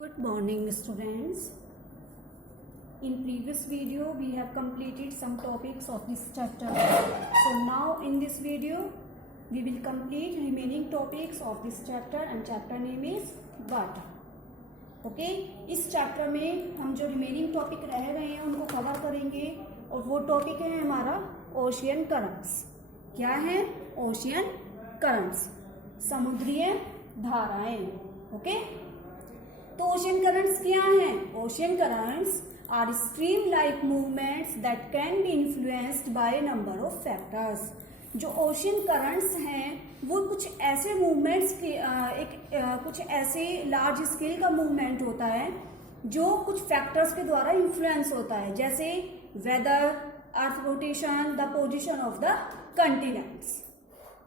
Good morning students. In previous video we have completed some topics of this chapter. So now in this video we will complete remaining topics of this chapter and chapter name is water. Okay? इस chapter में हम जो remaining topic रह रहे हैं उनको cover करेंगे और वो टॉपिक है हमारा ओशियन करंट्स. क्या है? ओशियन करंट्स, समुद्रीय धाराएं. ओके? तो ओशियन करंट्स क्या हैं? Ocean currents are stream like movements that can be influenced by number of factors. जो ओशियन करंट्स हैं वो कुछ ऐसे मूवमेंट्स के कुछ ऐसे लार्ज स्केल का मूवमेंट होता है जो कुछ फैक्टर्स के द्वारा इन्फ्लुएंस होता है, जैसे weather, earth rotation, the position of the continents.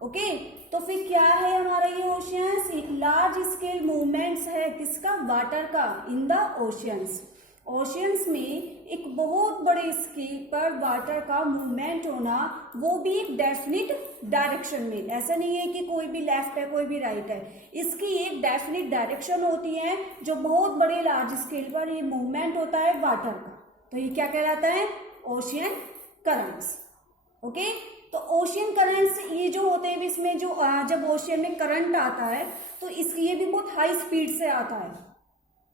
Okay, तो फिर क्या है हमारा ये ओशियंस? एक लार्ज स्केल मूवमेंट्स है किसका? वाटर का, इन द ओशियंस. ओशियंस में एक बहुत बड़े स्केल पर वाटर का मूवमेंट होना, वो भी एक डेफिनिट डायरेक्शन में. ऐसा नहीं है कि कोई भी लेफ्ट है कोई भी राइट है, इसकी एक डेफिनिट डायरेक्शन होती है जो बहुत बड़े लार्ज स्केल पर ये मूवमेंट होता है वाटर का. तो ये क्या कहलाता है? Ocean currents. ओके, तो ओशियन करंट्स ये जो होते हैं इसमें जो जब ओशियन में करंट आता है तो ये भी बहुत हाई स्पीड से आता है.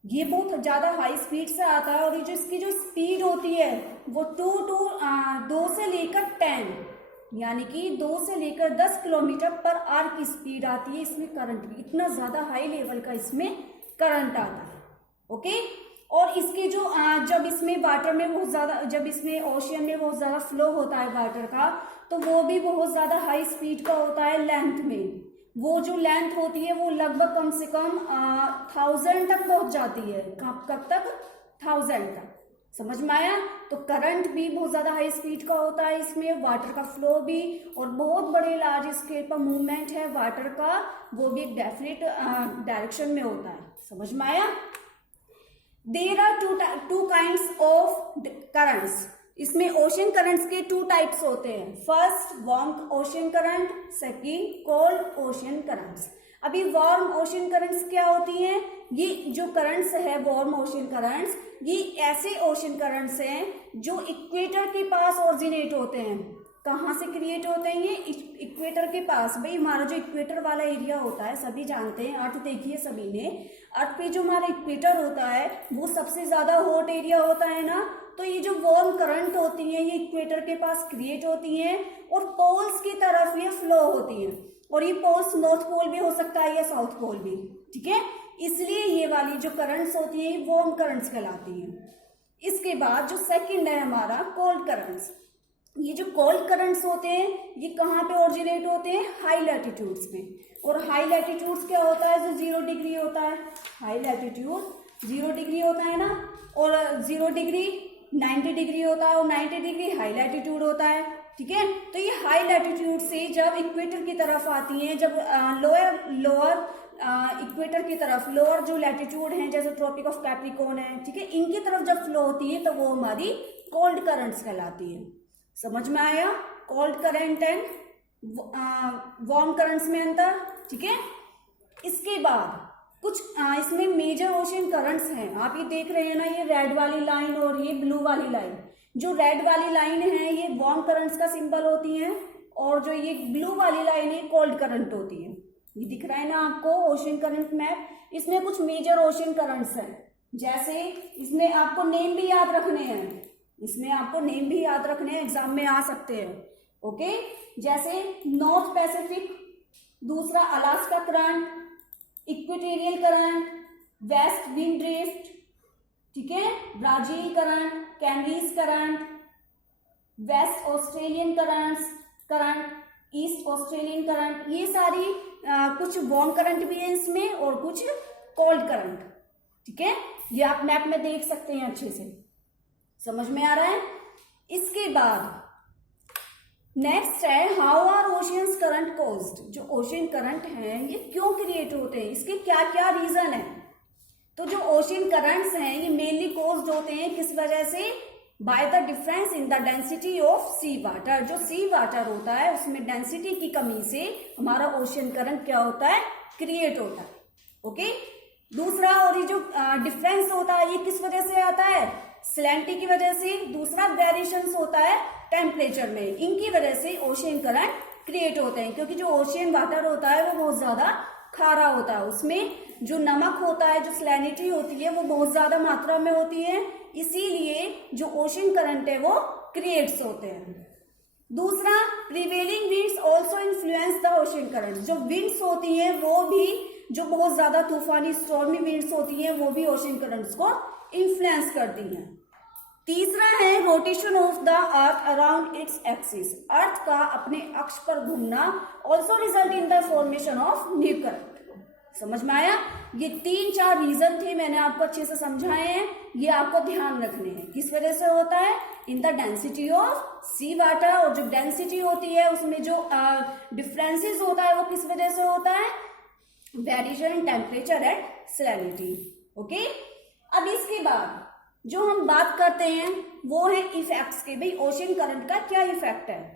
ये बहुत ज्यादा हाई स्पीड से आता है और ये जो इसकी जो स्पीड होती है वो 2 से लेकर 10 यानी कि 2 से लेकर 10 किलोमीटर पर आवर की स्पीड आती है इसमें करंट भी. इतना ज्यादा हाई लेवल का इसमें करंट आता है. ओके, और इसके जो जब इसमें वाटर में बहुत ज्यादा, जब इसमें ओशियन में बहुत ज्यादा फ्लो होता है वाटर का, तो वो भी बहुत ज्यादा हाई स्पीड का होता है लेंथ में. वो जो लेंथ होती है वो लगभग कम से कम 1000 तक पहुंच जाती है. कब तक? 1000 तक. समझ में आया? तो करंट भी बहुत ज्यादा हाई स्पीड का होता है इसमें, वाटर का फ्लो भी, और बहुत बड़े लार्ज स्केल पर मूवमेंट है वाटर का, वो भी एक डेफिनेट डायरेक्शन में होता है. समझ में आया? There are two kinds of currents. इसमें ओशियन करंट्स के 2 टाइप्स होते हैं. First warm ocean current, second cold ocean currents. अभी वार्म ओशियन करंट्स क्या होती हैं? ये जो करंट्स है वार्म ओशियन करंट्स, ये ऐसे ओशियन करंट्स हैं जो इक्वेटर के पास ओरिजिनेट होते हैं. कहाँ से क्रिएट होते हैं ये? इक्वेटर के पास. भाई हमारा जो इक्वेटर वाला एरिया होता है सभी जानते हैं, अर्थ देखिए सभी ने, अर्थ पे जो हमारा इक्वेटर होता है वो सबसे ज्यादा हॉट एरिया होता है ना. तो ये जो वार्म करंट होती है ये इक्वेटर के पास क्रिएट होती हैं और पोल्स की तरफ ये फ्लो होती है. और ये पोल्स नॉर्थ पोल भी हो सकता है या साउथ पोल भी. ठीक है, इसलिए ये वाली जो करंट्स होती है वार्म करंट्स कहलाती हैं. इसके बाद जो सेकंड है हमारा कोल्ड करंट्स. ये जो कोल्ड करंट्स होते हैं ये कहाँ पे ओरिजिनेट होते हैं? हाई लैटिट्यूड्स पे. और हाई लैटिट्यूड्स क्या होता है? जो 0 डिग्री होता है. हाई लैटिट्यूड 0 डिग्री होता है ना, और 0 डिग्री 90 डिग्री होता है, और 90 डिग्री हाई लैटिट्यूड होता है. ठीक है, तो ये हाई लैटिट्यूड से जब इक्वेटर की तरफ आती हैं, जब लोअर इक्वेटर की तरफ लोअर जो लैटिट्यूड हैं जैसे ट्रॉपिक ऑफ कैप्रिकॉर्न है, ठीक है, इनकी तरफ जब फ्लो होती है तो वो हमारी कोल्ड करंट्स कहलाती है. समझ में आया? Cold current and warm currents में अंतर. ठीक है, इसके बाद कुछ इसमें मेजर ओशियन करंट्स हैं. आप ये देख रहे हैं ना, ये रेड वाली लाइन और ये ब्लू वाली लाइन. जो रेड वाली लाइन है ये वार्म करंट्स का सिंबल होती है, और जो ये ब्लू वाली लाइन है कोल्ड करंट होती है. ये दिख रहा है ना आपको ओशियन करंट मैप. इसमें कुछ मेजर ओशियन करंट्स हैं, जैसे इसमें आपको नेम भी याद रखने हैं. इसमें आपको नेम भी याद रखने हैं, एग्जाम में आ सकते हैं. ओके, जैसे नॉर्थ पैसिफिक, दूसरा Alaska current, equatorial current, west wind drift, ठीक है, Brazil current, कैनरीज current, waste Australian current, east Australian current. ये सारी कुछ वार्म करंट भी है इसमें और कुछ कोल्ड करंट. ठीक है, ये आप मैप में देख सकते हैं अच्छे से. समझ में आ रहा है? इसके बाद नेक्स्ट है how are oceans current caused. जो ओशियन करंट हैं ये क्यों क्रिएट होते हैं, इसके क्या क्या रीजन है. तो जो ओशियन करंट्स हैं ये मेनली कॉज्ड होते हैं किस वजह से? By the difference in the density of sea water. जो सी वाटर होता है उसमें डेंसिटी की कमी से हमारा ओशियन करंट क्या होता है? क्रिएट होता है. ओके, दूसरा, और ये जो डिफरेंस होता है ये किस वजह से आता है, सैलिनिटी की वजह से। दूसरा, वेरिएशंस होता है टेम्परेचर में, इनकी वजह से ओशियन करंट क्रिएट होते हैं, क्योंकि जो ओशियन वाटर होता है वो बहुत ज्यादा खारा होता है, उसमें जो नमक होता है, जो सैलिनिटी होती है वो बहुत ज्यादा मात्रा में होती है, इसीलिए जो ओशियन करंट है वो क्रिएट्स होते हैं। दूसरा, prevailing winds also influence the ocean current, जो विंड्स होती हैं वो भी, जो बहुत ज्यादा तूफानी स्टॉर्मी विंड्स होती हैं वो भी ओशियन करंट्स को इन्फ्लुएंस करती हैं। तीसरा है rotation of the earth around its axis, earth का अपने अक्ष पर घूमना also result in the formation of new current. समझ में आया? ये 3-4 रीजन थे, मैंने आपको अच्छे से समझाए हैं, ये आपको ध्यान रखने हैं। किस वजह से होता है, in the density of sea water, और जो डेंसिटी होती है उसमें जो डिफरेंसेस होता है वो किस वजह से होता है, variation in temperature and salinity. Okay, अब इसके बाद जो हम बात करते हैं वो है इफेक्ट्स के। भाई ओशियन करंट का क्या इफेक्ट है,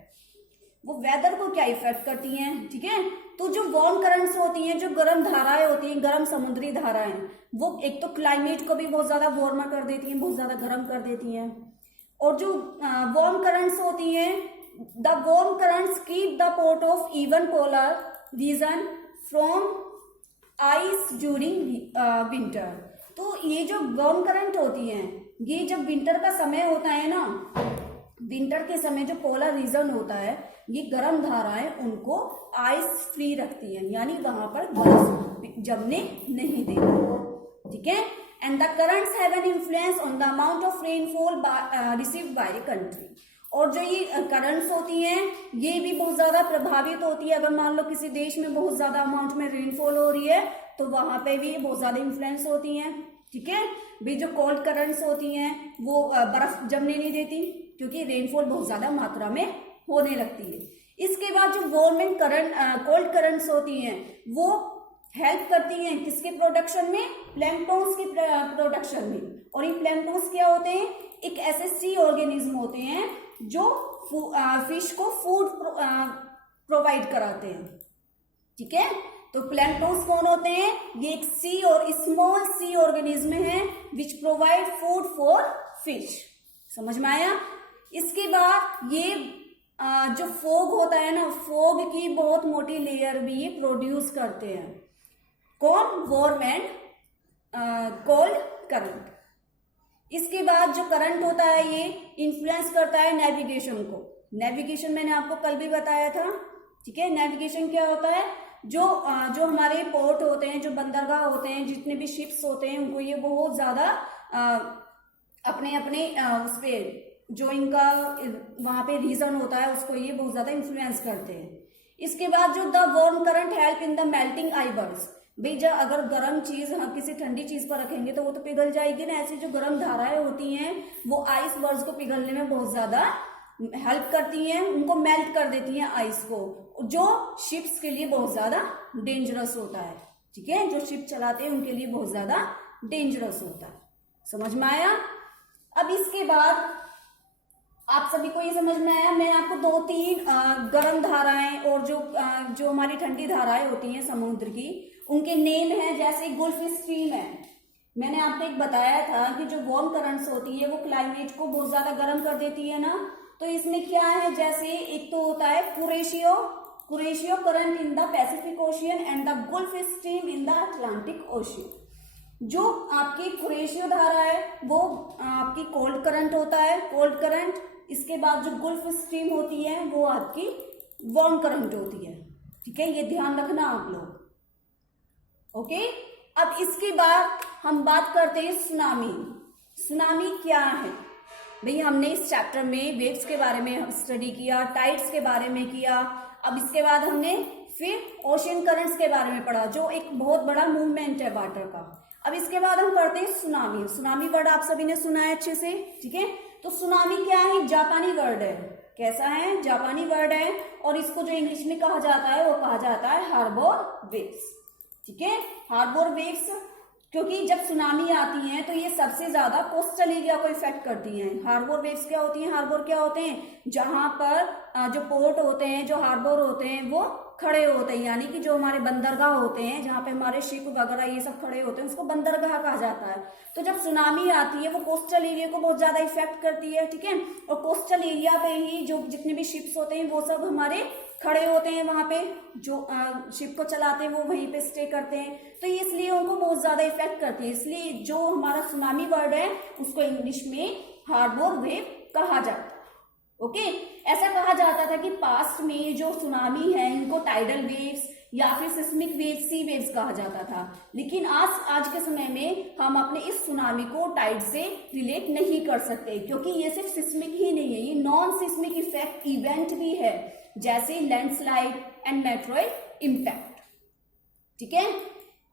वो वेदर को क्या इफेक्ट करती हैं, ठीक है। तो जो वार्म करंट्स होती हैं, जो गर्म धाराएं होती हैं, गर्म समुद्री धाराएं, वो एक तो क्लाइमेट को भी बहुत ज्यादा वार्मर कर देती हैं, बहुत ज्यादा गर्म कर देती हैं। और जो वार्म करंट्स होती हैं, the warm currents keep the port of even polar region from ice during winter. तो ये जो वार्म करंट होती हैं, ये जब विंटर का समय होता है ना, विंटर के समय जो पोलर रीजन होता है, ये गर्म धाराएं उनको आइस फ्री रखती हैं, यानी वहां पर बर्फ जमने नहीं देती, ठीक है। And the currents have an influence on the amount of rainfall received by the country. और जो ये करंट्स होती हैं ये भी बहुत ज्यादा प्रभावित होती है। अगर मान लो किसी देश में बहुत ज्यादा अमाउंट में रेनफॉल हो रही है तो वहां पे भी बहुत ज्यादा इन्फ्लुएंस होती हैं, ठीक है। भी जो कोल्ड करंट्स होती हैं वो बर्फ जमने नहीं देती, क्योंकि रेनफॉल बहुत ज्यादा मात्रा में होने लगती है। इसके बाद जो warm and current cold currents होती हैं वो हेल्प करती हैं किसके प्रोडक्शन में, प्लैंक्टन्स की प्रोडक्शन में। और ये प्लैंक्टन्स क्या होते हैं, एक ऐसे सी ऑर्गेनिज्म होते हैं जो फिश को फूड प्रोवाइड कराते हैं, ठीक है। तो प्लैंक्टन्स कौन होते हैं, ये एक सी और स्मॉल सी ऑर्गेनिज्म है which provide food for fish. समझ में आया? इसके बाद ये जो फॉग होता है ना, फॉग की बहुत मोटी लेयर भी ये प्रोड्यूस करते हैं। कौन, वार्म एंड कोल्ड करंट। इसके बाद जो करंट होता है ये इन्फ्लुएंस करता है नेविगेशन को। नेविगेशन मैंने आपको कल भी बताया था, ठीक है। नेविगेशन क्या होता है, जो हमारे पोर्ट होते हैं, जो बंदरगाह होते हैं, जितने भी शिप्स होते हैं, उनको ये बहुत ज्यादा अपने अपने उस पे जो इनका वहां पे रीजन होता है उसको ये बहुत ज्यादा इन्फ्लुएंस करते हैं। इसके बाद जो the warm current help in the melting icebergs. भाई जब अगर गर्म चीज हम किसी ठंडी चीज पर रखेंगे तो वो तो पिघल जाएगी ना, ऐसी जो गर्म धाराएं होती हैं वो आइसबर्ग्स को पिघलने में बहुत ज्यादा हेल्प करती हैं, उनको मेल्ट कर देती हैं आइस को, जो शिप्स के लिए बहुत ज्यादा डेंजरस होता है, ठीक है। जो शिप चलाते हैं उनके लिए बहुत ज्यादा डेंजरस होता है। समझ में आया? अब इसके बाद आप सभी को ये समझ में आया, मैं आपको 2-3 गर्म धाराएं और जो हमारी ठंडी धाराएं होती हैं समुद्र की, उनके नेम हैं। जैसे गल्फ स्ट्रीम है, मैंने आपको एक बताया था कि जो वार्म करंट्स होती है वो क्लाइमेट को बहुत ज्यादा गर्म कर देती है ना। तो इसमें क्या है, जैसे एक तो होता है Kuroshio current in the Pacific ocean and the Gulf Stream in the Atlantic ocean. जो आपकी कुरेशियो धारा है वो आपकी कोल्ड करंट होता है, कोल्ड करंट। इसके बाद जो गल्फ स्ट्रीम होती है वो आपकी वार्म करंट होती है, ठीक है। ये ध्यान रखना आप लोग, ओके। अब इसके बाद हम बात करते हैं सुनामी। सुनामी क्या है भाई, हमने इस चैप्टर में वेव्स के बारे में स्टडी किया, टाइड्स के बारे में किया। अब इसके बाद हमने फिर ओशियन करंट्स के बारे में पढ़ा, जो एक बहुत बड़ा मूवमेंट है वाटर का। अब इसके बाद हम पढ़ते हैं सुनामी। सुनामी वर्ड आप सभी ने सुना है अच्छे से, ठीक है। तो सुनामी क्या है, जापानी वर्ड है। कैसा है, जापानी वर्ड है। और इसको जो इंग्लिश में कहा जाता है वो कहा जाता है हार्बर वेव्स, ठीक है। हार्बर वेव्स, क्योंकि जब सुनामी आती है तो ये सबसे ज्यादा कोस्टल एरिया को इफेक्ट करती हैं। हार्बर वेव्स क्या होती हैं, हार्बर क्या होते हैं, जहां पर जो पोर्ट होते हैं, जो हार्बर होते हैं वो खड़े होते हैं, यानी कि जो हमारे बंदरगाह होते हैं जहाँ पे हमारे शिप वगैरह ये सब खड़े होते हैं उसको बंदरगाह कहा जाता है। तो जब सुनामी आती है वो कोस्टल एरिया को बहुत ज्यादा इफेक्ट करती है, ठीक है, और कोस्टल एरिया पे ही जो जितने भी शिप्स होते हैं वो सब हमारे खड़े होते हैं, वहां पे जो शिप को चलाते हैं वो वहीं पे स्टे करते हैं, तो ये इसलिए उनको बहुत ज्यादा इफेक्ट करती है। इसलिए जो हमारा सुनामी वर्ड है उसको इंग्लिश में हार्बर वेव कहा जाता है। ओके, ऐसा कहा जाता था कि पास्ट में जो सुनामी है इनको टाइडल वेव्स या फिर सिस्मिक वेव्स, सी वेव्स कहा जाता था, लेकिन आज के समय में हम अपने इस सुनामी को टाइड से रिलेट नहीं कर सकते, क्योंकि ये सिर्फ सिस्मिक ही नहीं है, ये नॉन सिस्मिक इफेक्ट इवेंट भी है, जैसे लैंडस्लाइड एंड मेट्रोइड इम्पैक्ट। ठीक है,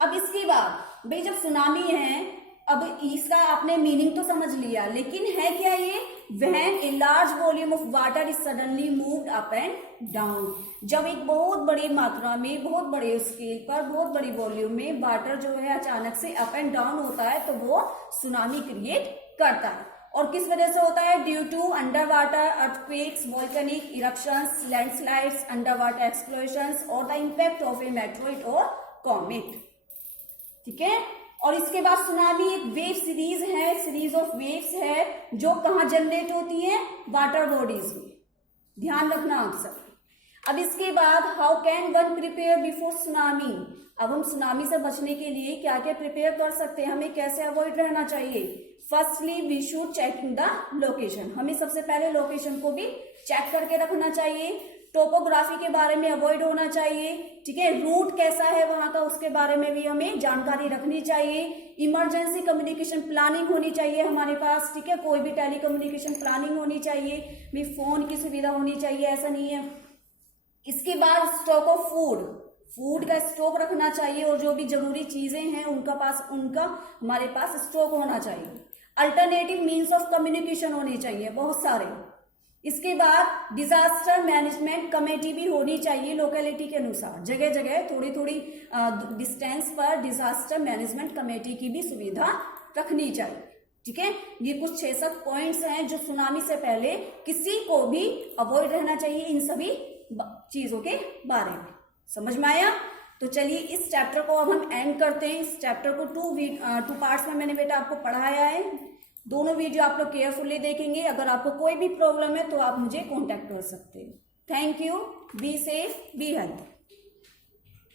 अब इसके बाद भाई जब सुनामी है, अब इसका आपने मीनिंग तो समझ लिया, लेकिन है क्या ये? When a large volume of water is suddenly moved up and down, जब एक बहुत बड़ी मात्रा में, बहुत बड़े स्केल पर, बहुत बड़ी वॉल्यूम में वाटर जो है अचानक से अप एंड डाउन होता है तो वो सुनामी क्रिएट करता है। और किस वजह से होता है? Due to under water earthquakes, volcanic eruptions, landslides, under water explosions और the impact of a meteoroid और कॉमेट। ठीक है, और इसके बाद सुनामी एक वेव सीरीज है, सीरीज ऑफ वेव्स है जो कहाँ जनरेट होती है? वाटर बॉडीज में, ध्यान रखना आप सब। अब इसके बाद how can one prepare before tsunami, अब हम सुनामी से बचने के लिए क्या क्या प्रिपेयर कर सकते हैं, हमें कैसे अवॉइड रहना चाहिए? Firstly we should checking the location, हमें सबसे पहले लोकेशन को भी चेक करके रखना चाहिए। टोपोग्राफी के बारे में अवॉइड होना चाहिए, ठीक है, रूट कैसा है वहां का उसके बारे में भी हमें जानकारी रखनी चाहिए। इमरजेंसी कम्युनिकेशन प्लानिंग होनी चाहिए हमारे पास, ठीक है, कोई भी टेली कम्युनिकेशन प्लानिंग होनी चाहिए, भी फोन की सुविधा होनी चाहिए, ऐसा नहीं है। इसके बाद स्टॉक ऑफ फूड का स्टॉक रखना चाहिए, और जो भी जरूरी चीजें हैं उनका हमारे पास स्टॉक होना चाहिए। अल्टरनेटिव मीन्स ऑफ कम्युनिकेशन होने चाहिए बहुत सारे। इसके बाद डिजास्टर मैनेजमेंट कमेटी भी होनी चाहिए लोकेलिटी के अनुसार, जगह जगह थोड़ी थोड़ी डिस्टेंस पर डिजास्टर मैनेजमेंट कमेटी की भी सुविधा रखनी चाहिए। ठीक है, ये कुछ 6-7 पॉइंट्स हैं जो सुनामी से पहले किसी को भी अवॉइड रहना चाहिए इन सभी चीजों के बारे में। समझ में आया? तो चलिए इस चैप्टर को अब हम एंड करते हैं। इस चैप्टर को टू पार्ट्स में मैंने बेटा आपको पढ़ाया है, दोनों वीडियो आप लोग केयरफुली देखेंगे। अगर आपको कोई भी प्रॉब्लम है तो आप मुझे कांटेक्ट कर सकते हैं। Thank you, be safe, be healthy.